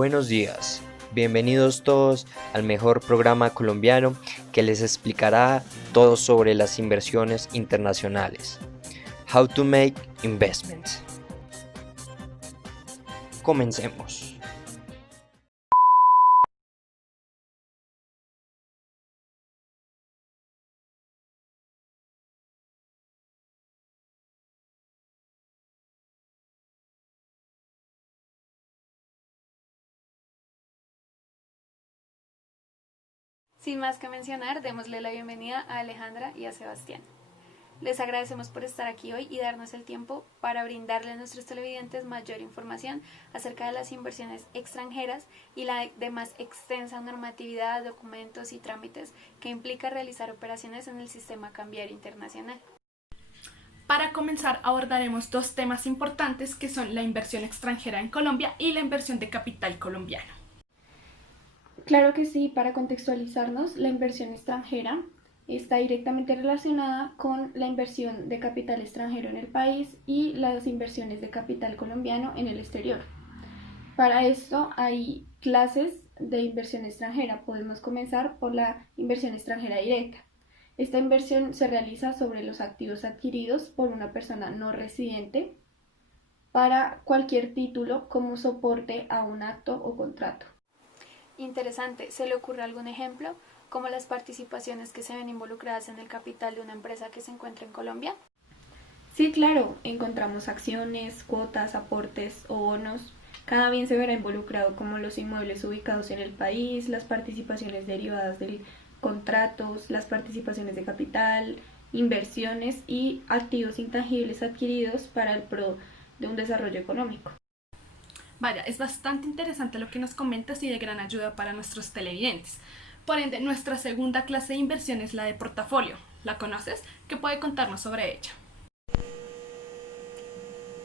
Buenos días, bienvenidos todos al mejor programa colombiano que les explicará todo sobre las inversiones internacionales. How to make investments. Comencemos. Sin más que mencionar, démosle la bienvenida a Alejandra y a Sebastián. Les agradecemos por estar aquí hoy y darnos el tiempo para brindarle a nuestros televidentes mayor información acerca de las inversiones extranjeras y la demás extensa normatividad, documentos y trámites que implica realizar operaciones en el sistema cambiario internacional. Para comenzar, abordaremos dos temas importantes que son la inversión extranjera en Colombia y la inversión de capital colombiano. Claro que sí, para contextualizarnos, la inversión extranjera está directamente relacionada con la inversión de capital extranjero en el país y las inversiones de capital colombiano en el exterior. Para esto hay clases de inversión extranjera. Podemos comenzar por la inversión extranjera directa. Esta inversión se realiza sobre los activos adquiridos por una persona no residente para cualquier título como soporte a un acto o contrato. Interesante, ¿se le ocurre algún ejemplo, como las participaciones que se ven involucradas en el capital de una empresa que se encuentra en Colombia? Sí, claro, encontramos acciones, cuotas, aportes o bonos. Cada bien se verá involucrado como los inmuebles ubicados en el país, las participaciones derivadas de contratos, las participaciones de capital, inversiones y activos intangibles adquiridos para el pro de un desarrollo económico. Vaya, es bastante interesante lo que nos comentas y de gran ayuda para nuestros televidentes. Por ende, nuestra segunda clase de inversión es la de portafolio. ¿La conoces? ¿Qué puede contarnos sobre ella?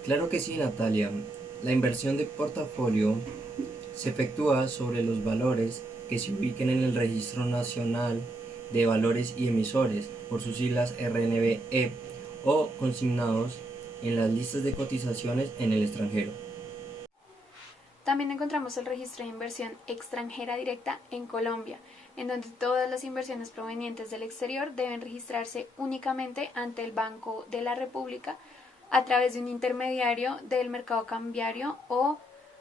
Claro que sí, Natalia. La inversión de portafolio se efectúa sobre los valores que se ubiquen en el Registro Nacional de Valores y Emisores, por sus siglas RNVE, o consignados en las listas de cotizaciones en el extranjero. También encontramos el registro de inversión extranjera directa en Colombia, en donde todas las inversiones provenientes del exterior deben registrarse únicamente ante el Banco de la República a través de un intermediario del mercado cambiario o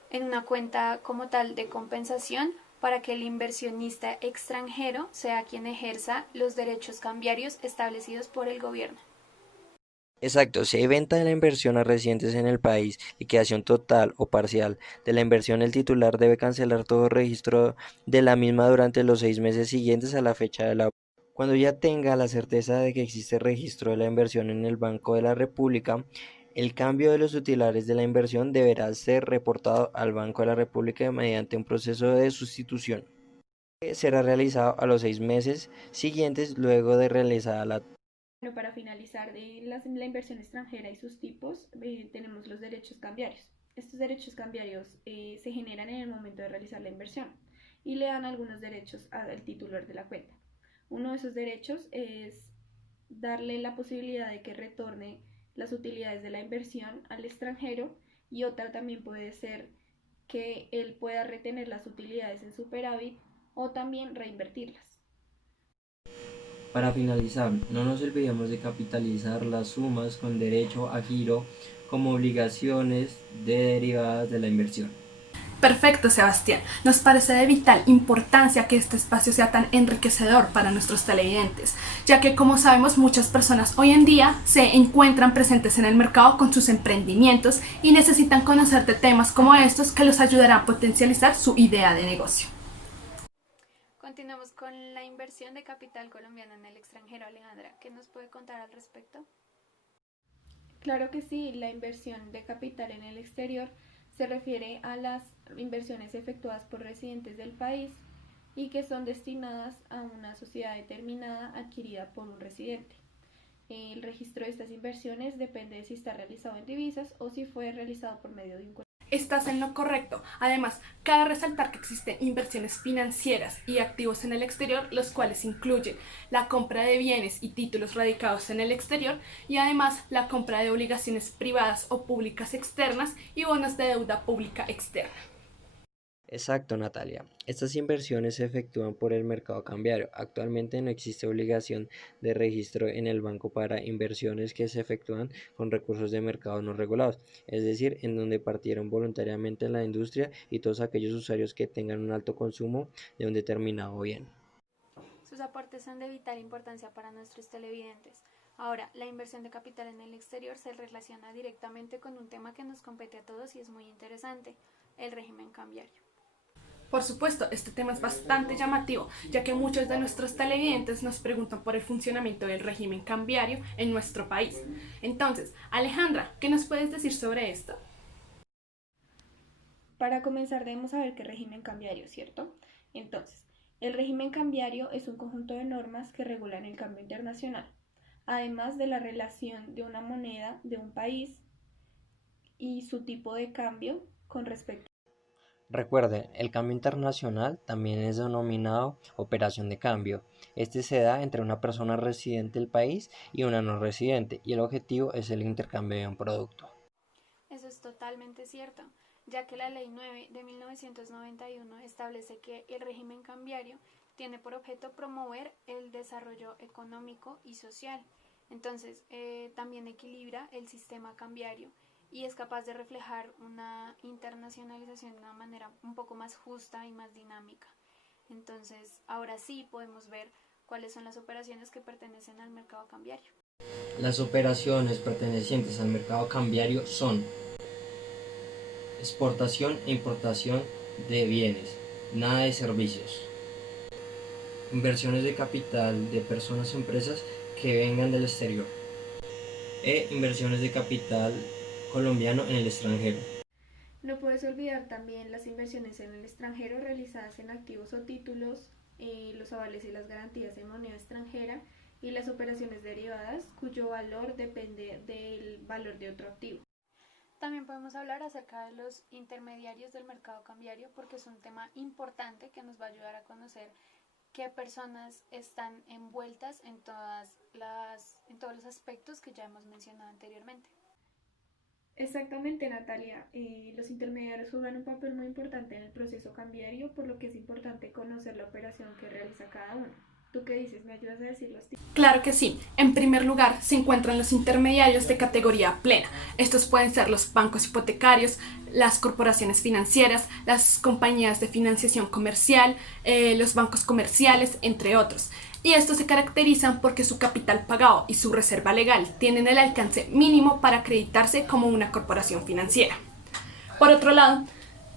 en una cuenta como tal de compensación para que el inversionista extranjero sea quien ejerza los derechos cambiarios establecidos por el gobierno. Exacto, si hay venta de la inversión a residentes en el país, liquidación total o parcial de la inversión, el titular debe cancelar todo registro de la misma durante los 6 meses siguientes a la fecha de la. Cuando ya tenga la certeza de que existe registro de la inversión en el Banco de la República, el cambio de los titulares de la inversión deberá ser reportado al Banco de la República mediante un proceso de sustitución, que será realizado a los 6 meses siguientes luego de realizada la. Bueno, para finalizar de la inversión extranjera y sus tipos, tenemos los derechos cambiarios. Estos derechos cambiarios se generan en el momento de realizar la inversión y le dan algunos derechos al titular de la cuenta. Uno de esos derechos es darle la posibilidad de que retorne las utilidades de la inversión al extranjero, y otra también puede ser que él pueda retener las utilidades en superávit o también reinvertirlas. Para finalizar, no nos olvidemos de capitalizar las sumas con derecho a giro como obligaciones derivadas de la inversión. Perfecto, Sebastián. Nos parece de vital importancia que este espacio sea tan enriquecedor para nuestros televidentes, ya que, como sabemos, muchas personas hoy en día se encuentran presentes en el mercado con sus emprendimientos y necesitan conocer de temas como estos que los ayudarán a potencializar su idea de negocio. Continuamos con la inversión de capital colombiano en el extranjero. Alejandra, ¿qué nos puede contar al respecto? Claro que sí, la inversión de capital en el exterior se refiere a las inversiones efectuadas por residentes del país y que son destinadas a una sociedad determinada adquirida por un residente. El registro de estas inversiones depende de si está realizado en divisas o si fue realizado por medio de un. Estás en lo correcto. Además, cabe resaltar que existen inversiones financieras y activos en el exterior, los cuales incluyen la compra de bienes y títulos radicados en el exterior y además la compra de obligaciones privadas o públicas externas y bonos de deuda pública externa. Exacto, Natalia. Estas inversiones se efectúan por el mercado cambiario. Actualmente no existe obligación de registro en el banco para inversiones que se efectúan con recursos de mercado no regulados, es decir, en donde partieron voluntariamente la industria y todos aquellos usuarios que tengan un alto consumo de un determinado bien. Sus aportes son de vital importancia para nuestros televidentes. Ahora, la inversión de capital en el exterior se relaciona directamente con un tema que nos compete a todos y es muy interesante, el régimen cambiario. Por supuesto, este tema es bastante llamativo, ya que muchos de nuestros televidentes nos preguntan por el funcionamiento del régimen cambiario en nuestro país. Entonces, Alejandra, ¿qué nos puedes decir sobre esto? Para comenzar debemos saber qué régimen cambiario, ¿cierto? Entonces, el régimen cambiario es un conjunto de normas que regulan el cambio internacional, además de la relación de una moneda de un país y su tipo de cambio con respecto. Recuerden, el cambio internacional también es denominado operación de cambio. Este se da entre una persona residente del país y una no residente, y el objetivo es el intercambio de un producto. Eso es totalmente cierto, ya que la Ley 9 de 1991 establece que el régimen cambiario tiene por objeto promover el desarrollo económico y social. Entonces, también equilibra el sistema cambiario y es capaz de reflejar una internacionalización de una manera un poco más justa y más dinámica. Entonces, ahora sí podemos ver cuáles son las operaciones que pertenecen al mercado cambiario. Las operaciones pertenecientes al mercado cambiario son exportación e importación de bienes, nada de servicios. Inversiones de capital de personas o empresas que vengan del exterior. E inversiones de capital colombiano en el extranjero. No puedes olvidar también las inversiones en el extranjero realizadas en activos o títulos, los avales y las garantías en moneda extranjera y las operaciones derivadas cuyo valor depende del valor de otro activo. También podemos hablar acerca de los intermediarios del mercado cambiario porque es un tema importante que nos va a ayudar a conocer qué personas están envueltas en todos los aspectos que ya hemos mencionado anteriormente. Exactamente, Natalia. Los intermediarios juegan un papel muy importante en el proceso cambiario, por lo que es importante conocer la operación que realiza cada uno. ¿Tú qué dices? ¿Me ayudas a decir los tipos? Claro que sí. En primer lugar, se encuentran los intermediarios de categoría plena. Estos pueden ser los bancos hipotecarios, las corporaciones financieras, las compañías de financiación comercial, los bancos comerciales, entre otros. Y estos se caracterizan porque su capital pagado y su reserva legal tienen el alcance mínimo para acreditarse como una corporación financiera. Por otro lado,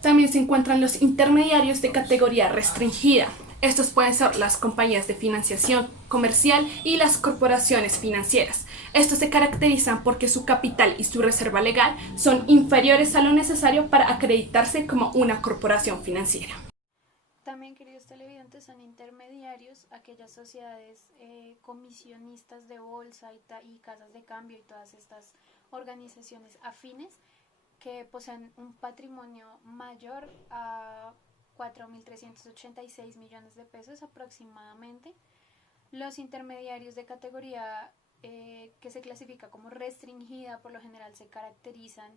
también se encuentran los intermediarios de categoría restringida. Estos pueden ser las compañías de financiación comercial y las corporaciones financieras. Estos se caracterizan porque su capital y su reserva legal son inferiores a lo necesario para acreditarse como una corporación financiera. También, queridos televidentes, son intermediarios aquellas sociedades comisionistas de bolsa y casas de cambio y todas estas organizaciones afines que poseen un patrimonio mayor a 4.386 millones de pesos aproximadamente. Los intermediarios de categoría que se clasifica como restringida por lo general se caracterizan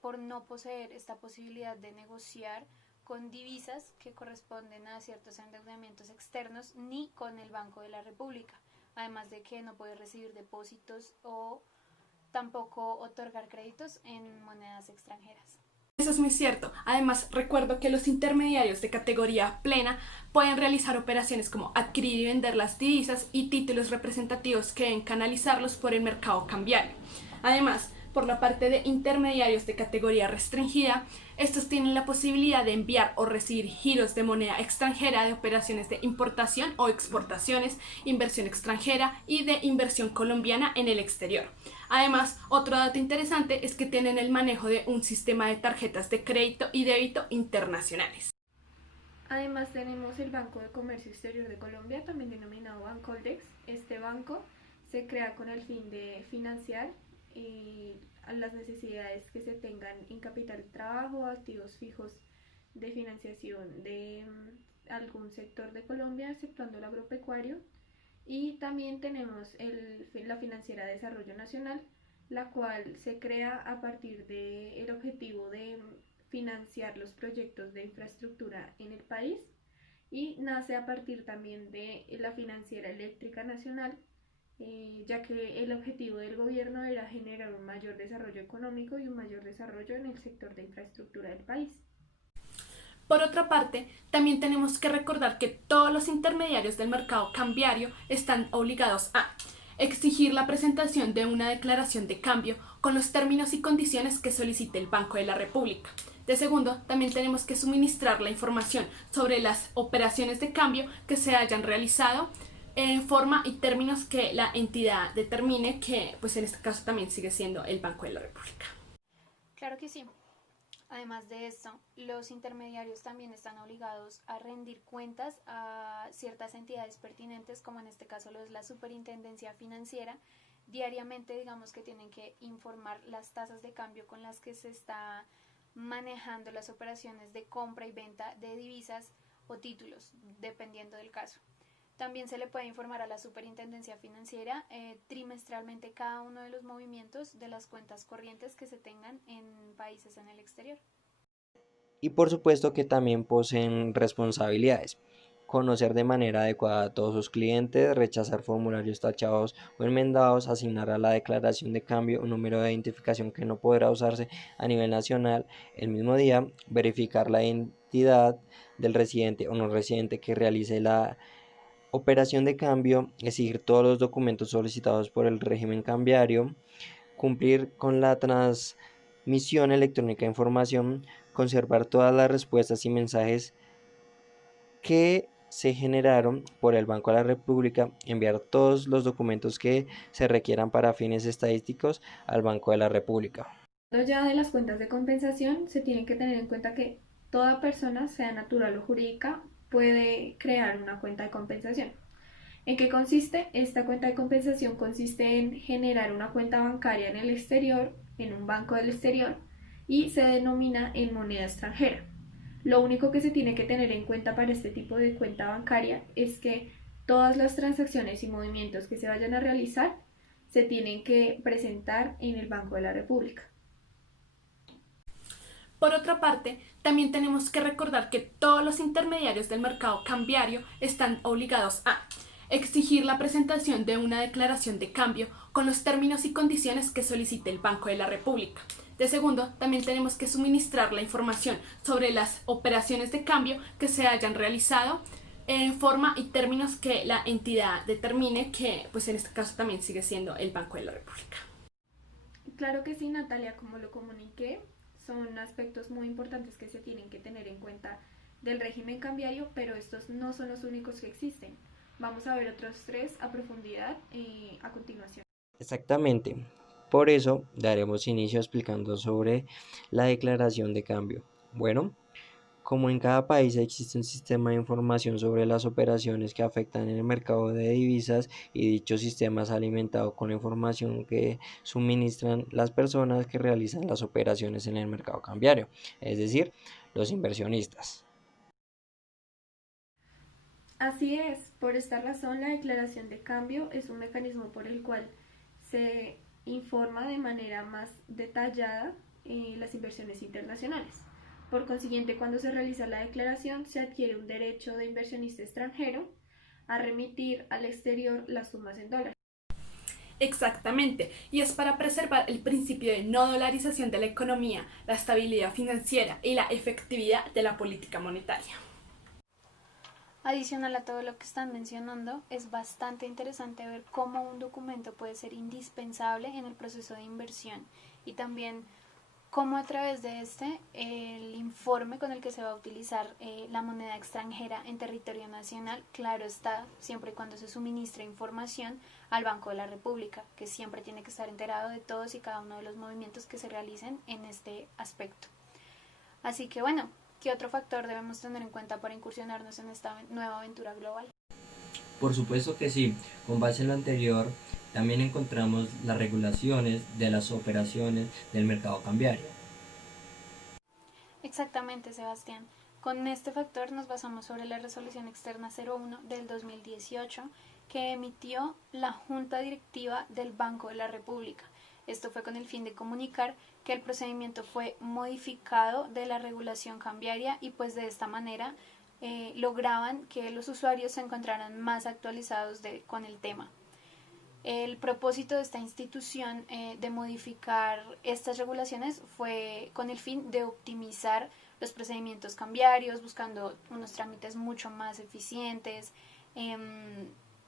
por no poseer esta posibilidad de negociar con divisas que corresponden a ciertos endeudamientos externos ni con el Banco de la República, además de que no puede recibir depósitos o tampoco otorgar créditos en monedas extranjeras. Eso es muy cierto. Además, recuerdo que los intermediarios de categoría plena pueden realizar operaciones como adquirir y vender las divisas y títulos representativos que deben canalizarlos por el mercado cambiario. Además, por la parte de intermediarios de categoría restringida, estos tienen la posibilidad de enviar o recibir giros de moneda extranjera de operaciones de importación o exportaciones, inversión extranjera y de inversión colombiana en el exterior. Además, otro dato interesante es que tienen el manejo de un sistema de tarjetas de crédito y débito internacionales. Además tenemos el Banco de Comercio Exterior de Colombia, también denominado Bancoldex. Este banco se crea con el fin de financiar las necesidades que se tengan en capital de trabajo, activos fijos de financiación de algún sector de Colombia, exceptuando el agropecuario. Y también tenemos la Financiera de Desarrollo Nacional, la cual se crea a partir del objetivo de financiar los proyectos de infraestructura en el país y nace a partir también de la Financiera Eléctrica Nacional, ya que el objetivo del gobierno era generar un mayor desarrollo económico y un mayor desarrollo en el sector de infraestructura del país. Por otra parte, también tenemos que recordar que todos los intermediarios del mercado cambiario están obligados a exigir la presentación de una declaración de cambio con los términos y condiciones que solicite el Banco de la República. De segundo, también tenemos que suministrar la información sobre las operaciones de cambio que se hayan realizado en forma y términos que la entidad determine, que pues en este caso también sigue siendo el Banco de la República. Claro que sí. Además de esto, los intermediarios también están obligados a rendir cuentas a ciertas entidades pertinentes, como en este caso lo es la Superintendencia Financiera. Diariamente, digamos que tienen que informar las tasas de cambio con las que se está manejando las operaciones de compra y venta de divisas o títulos, dependiendo del caso. También se le puede informar a la Superintendencia Financiera trimestralmente cada uno de los movimientos de las cuentas corrientes que se tengan en países en el exterior. Y por supuesto que también poseen responsabilidades. Conocer de manera adecuada a todos sus clientes, rechazar formularios tachados o enmendados, asignar a la declaración de cambio un número de identificación que no podrá usarse a nivel nacional el mismo día, verificar la identidad del residente o no residente que realice la operación de cambio, exigir todos los documentos solicitados por el régimen cambiario, cumplir con la transmisión electrónica de información, conservar todas las respuestas y mensajes que se generaron por el Banco de la República, enviar todos los documentos que se requieran para fines estadísticos al Banco de la República. Ya de las cuentas de compensación, se tiene que tener en cuenta que toda persona, sea natural o jurídica, puede crear una cuenta de compensación. ¿En qué consiste? Esta cuenta de compensación consiste en generar una cuenta bancaria en el exterior, en un banco del exterior, y se denomina en moneda extranjera. Lo único que se tiene que tener en cuenta para este tipo de cuenta bancaria es que todas las transacciones y movimientos que se vayan a realizar se tienen que presentar en el Banco de la República. Por otra parte, también tenemos que recordar que todos los intermediarios del mercado cambiario están obligados a exigir la presentación de una declaración de cambio con los términos y condiciones que solicite el Banco de la República. De segundo, también tenemos que suministrar la información sobre las operaciones de cambio que se hayan realizado en forma y términos que la entidad determine, que pues en este caso también sigue siendo el Banco de la República. Claro que sí, Natalia, como lo comuniqué, son aspectos muy importantes que se tienen que tener en cuenta del régimen cambiario, pero estos no son los únicos que existen. Vamos a ver otros tres a profundidad a continuación. Exactamente. Por eso daremos inicio explicando sobre la declaración de cambio. Bueno, como en cada país existe un sistema de información sobre las operaciones que afectan el mercado de divisas, y dicho sistema es alimentado con la información que suministran las personas que realizan las operaciones en el mercado cambiario, es decir, los inversionistas. Así es, por esta razón la declaración de cambio es un mecanismo por el cual se informa de manera más detallada las inversiones internacionales. Por consiguiente, cuando se realiza la declaración, se adquiere un derecho de inversionista extranjero a remitir al exterior las sumas en dólares. Exactamente, y es para preservar el principio de no dolarización de la economía, la estabilidad financiera y la efectividad de la política monetaria. Adicional a todo lo que están mencionando, es bastante interesante ver cómo un documento puede ser indispensable en el proceso de inversión y también cómo a través de el informe con el que se va a utilizar la moneda extranjera en territorio nacional, claro está, siempre y cuando se suministre información al Banco de la República, que siempre tiene que estar enterado de todos y cada uno de los movimientos que se realicen en este aspecto. Así que bueno, ¿qué otro factor debemos tener en cuenta para incursionarnos en esta nueva aventura global? Por supuesto que sí, con base en lo anterior, también encontramos las regulaciones de las operaciones del mercado cambiario. Exactamente, Sebastián. Con este factor nos basamos sobre la Resolución Externa 01 del 2018 que emitió la Junta Directiva del Banco de la República. Esto fue con el fin de comunicar que el procedimiento fue modificado de la regulación cambiaria y pues de esta manera lograban que los usuarios se encontraran más actualizados con el tema. El propósito de esta institución de modificar estas regulaciones fue con el fin de optimizar los procedimientos cambiarios, buscando unos trámites mucho más eficientes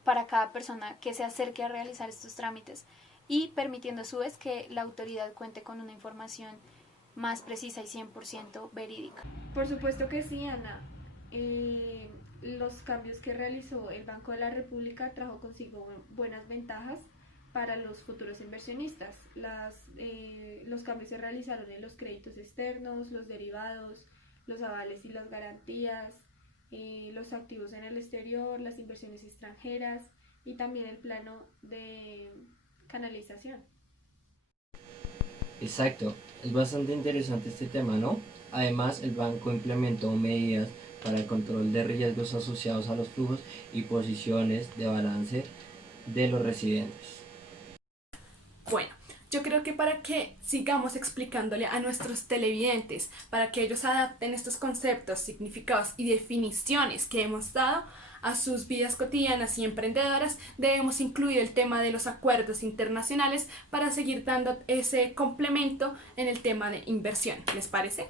para cada persona que se acerque a realizar estos trámites y permitiendo a su vez que la autoridad cuente con una información más precisa y 100% verídica. Por supuesto que sí, Ana. Los cambios que realizó el Banco de la República trajo consigo buenas ventajas para los futuros inversionistas. Los cambios se realizaron en los créditos externos, los derivados, los avales y las garantías, los activos en el exterior, las inversiones extranjeras y también el plano de canalización. Exacto, es bastante interesante este tema, ¿no? Además, el banco implementó medidas para el control de riesgos asociados a los flujos y posiciones de balance de los residentes. Bueno, yo creo que para que sigamos explicándole a nuestros televidentes, para que ellos adapten estos conceptos, significados y definiciones que hemos dado a sus vidas cotidianas y emprendedoras, debemos incluir el tema de los acuerdos internacionales para seguir dando ese complemento en el tema de inversión. ¿Les parece?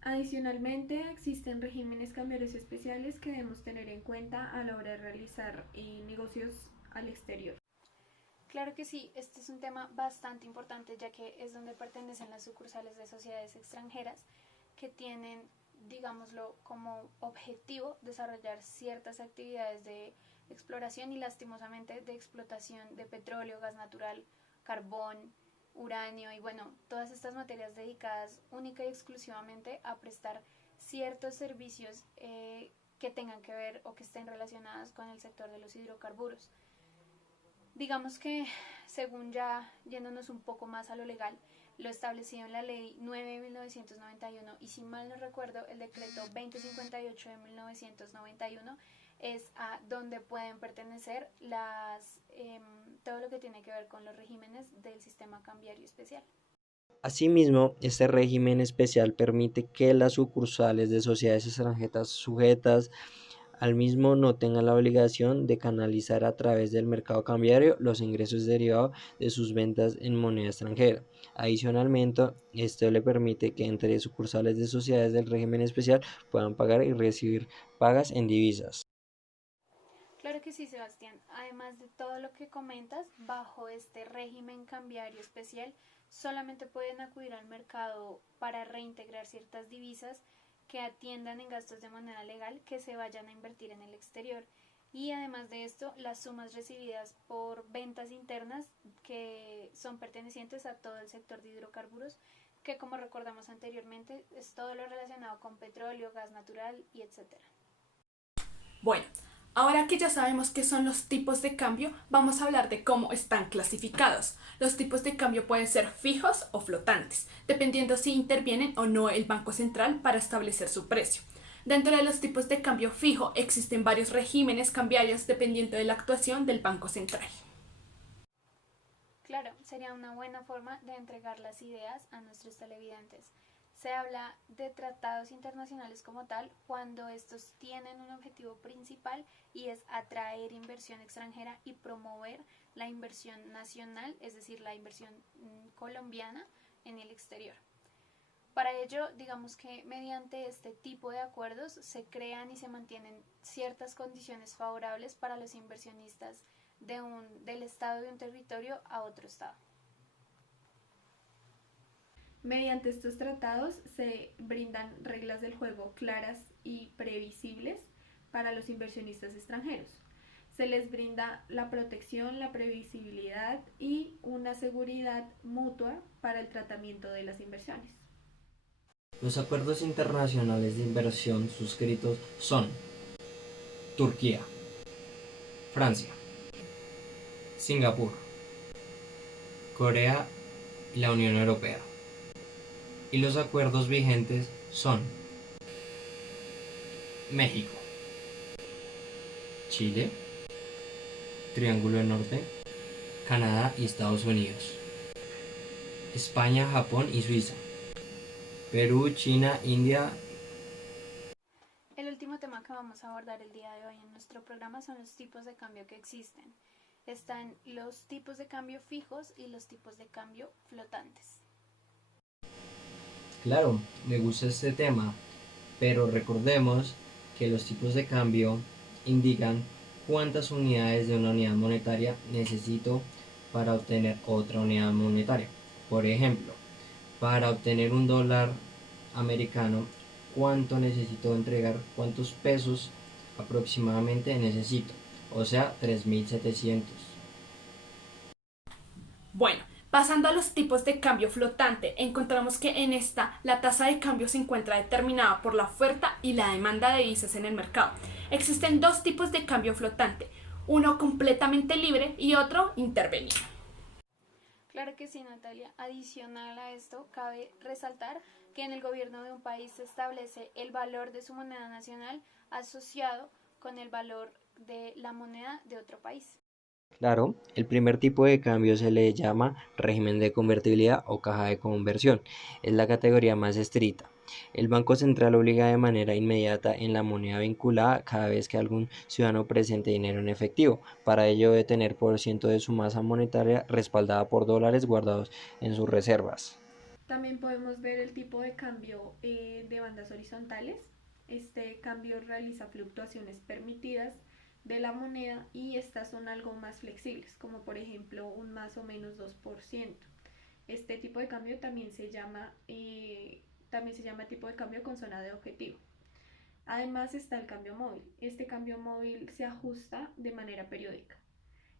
Adicionalmente, existen regímenes cambiarios especiales que debemos tener en cuenta a la hora de realizar negocios al exterior. Claro que sí, este es un tema bastante importante ya que es donde pertenecen las sucursales de sociedades extranjeras que tienen, digámoslo, como objetivo desarrollar ciertas actividades de exploración y lastimosamente de explotación de petróleo, gas natural, carbón, uranio y bueno, todas estas materias dedicadas única y exclusivamente a prestar ciertos servicios que tengan que ver o que estén relacionados con el sector de los hidrocarburos. Digamos que, según ya yéndonos un poco más a lo legal, lo establecido en la Ley 9 de 1991 y si mal no recuerdo el decreto 2058 de 1991 es a donde pueden pertenecer todo lo que tiene que ver con los regímenes del sistema cambiario especial. Asimismo, este régimen especial permite que las sucursales de sociedades extranjeras sujetas al mismo no tengan la obligación de canalizar a través del mercado cambiario los ingresos derivados de sus ventas en moneda extranjera. Adicionalmente, esto le permite que entre sucursales de sociedades del régimen especial puedan pagar y recibir pagas en divisas. Claro que sí, Sebastián. Además de todo lo que comentas, bajo este régimen cambiario especial, solamente pueden acudir al mercado para reintegrar ciertas divisas que atiendan en gastos de moneda legal que se vayan a invertir en el exterior. Y además de esto, las sumas recibidas por ventas internas que son pertenecientes a todo el sector de hidrocarburos, que como recordamos anteriormente, es todo lo relacionado con petróleo, gas natural y etcétera. Bueno, ahora que ya sabemos qué son los tipos de cambio, vamos a hablar de cómo están clasificados. Los tipos de cambio pueden ser fijos o flotantes, dependiendo si intervienen o no el Banco Central para establecer su precio. Dentro de los tipos de cambio fijo existen varios regímenes cambiarios dependiendo de la actuación del Banco Central. Claro, sería una buena forma de entregar las ideas a nuestros televidentes. Se habla de tratados internacionales como tal cuando estos tienen un objetivo principal y es atraer inversión extranjera y promover la inversión nacional, es decir, la inversión colombiana en el exterior. Para ello, digamos que mediante este tipo de acuerdos se crean y se mantienen ciertas condiciones favorables para los inversionistas del estado de un territorio a otro estado. Mediante estos tratados se brindan reglas del juego claras y previsibles para los inversionistas extranjeros. Se les brinda la protección, la previsibilidad y una seguridad mutua para el tratamiento de las inversiones. Los acuerdos internacionales de inversión suscritos son Turquía, Francia, Singapur, Corea y la Unión Europea. Y los acuerdos vigentes son México, Chile, Triángulo del Norte, Canadá y Estados Unidos. España, Japón y Suiza. Perú, China, India. El último tema que vamos a abordar el día de hoy en nuestro programa son los tipos de cambio que existen. Están los tipos de cambio fijos y los tipos de cambio flotantes. Claro, me gusta este tema, pero recordemos que los tipos de cambio indican cuántas unidades de una unidad monetaria necesito para obtener otra unidad monetaria. Por ejemplo, para obtener un dólar americano, ¿cuánto necesito entregar? ¿Cuántos pesos aproximadamente necesito? O sea, 3.700. Bueno, pasando a los tipos de cambio flotante, encontramos que en esta la tasa de cambio se encuentra determinada por la oferta y la demanda de divisas en el mercado. Existen dos tipos de cambio flotante, uno completamente libre y otro intervenido. Claro que sí, Natalia. Adicional a esto, cabe resaltar que en el gobierno de un país se establece el valor de su moneda nacional asociado con el valor de la moneda de otro país. Claro, el primer tipo de cambio se le llama régimen de convertibilidad o caja de conversión. Es la categoría más estricta. El Banco Central obliga de manera inmediata en la moneda vinculada cada vez que algún ciudadano presente dinero en efectivo. Para ello debe tener por ciento de su masa monetaria respaldada por dólares guardados en sus reservas. También podemos ver el tipo de cambio de bandas horizontales. Este cambio realiza fluctuaciones permitidas de la moneda y estas son algo más flexibles, como por ejemplo un más o menos 2%. Este tipo de cambio también se llama tipo de cambio con zona de objetivo. Además está el cambio móvil. Este cambio móvil se ajusta de manera periódica.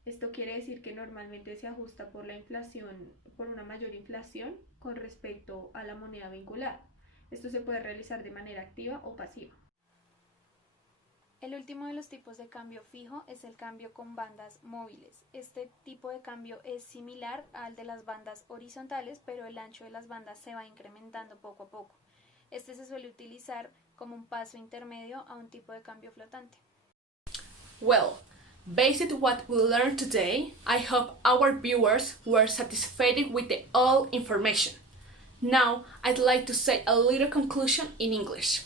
Esto quiere decir que normalmente se ajusta por la inflación, por una mayor inflación con respecto a la moneda vinculada. Esto se puede realizar de manera activa o pasiva. El último de los tipos de cambio fijo es el cambio con bandas móviles. Este tipo de cambio es similar al de las bandas horizontales, pero el ancho de las bandas se va incrementando poco a poco. Este se suele utilizar como un paso intermedio a un tipo de cambio flotante. Well, based on what we learned today, I hope our viewers were satisfied with the all information. Now, I'd like to say a little conclusion in English.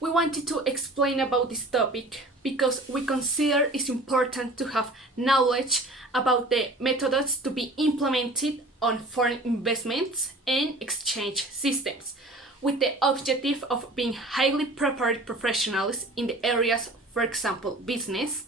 We wanted to explain about this topic because we consider it's important to have knowledge about the methods to be implemented on foreign investments and exchange systems, with the objective of being highly prepared professionals in the areas, for example, business.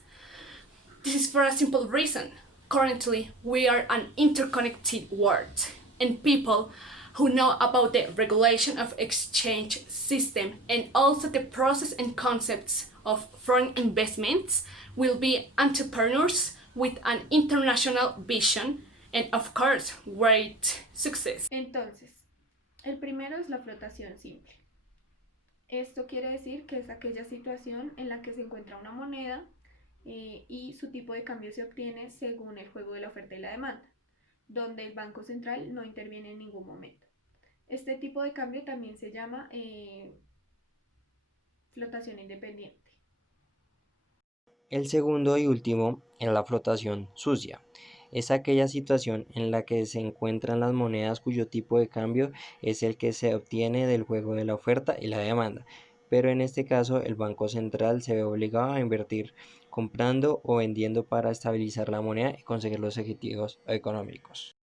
This is for a simple reason. Currently, we are an interconnected world, and people who know about the regulation of exchange system and also the process and concepts of foreign investments will be entrepreneurs with an international vision and of course great success. Entonces, el primero es la flotación simple. Esto quiere decir que es aquella situación en la que se encuentra una moneda y su tipo de cambio se obtiene según el juego de la oferta y la demanda, donde el Banco Central no interviene en ningún momento. Este tipo de cambio también se llama flotación independiente. El segundo y último es la flotación sucia. Es aquella situación en la que se encuentran las monedas cuyo tipo de cambio es el que se obtiene del juego de la oferta y la demanda, pero en este caso el Banco Central se ve obligado a invertir comprando o vendiendo para estabilizar la moneda y conseguir los objetivos económicos.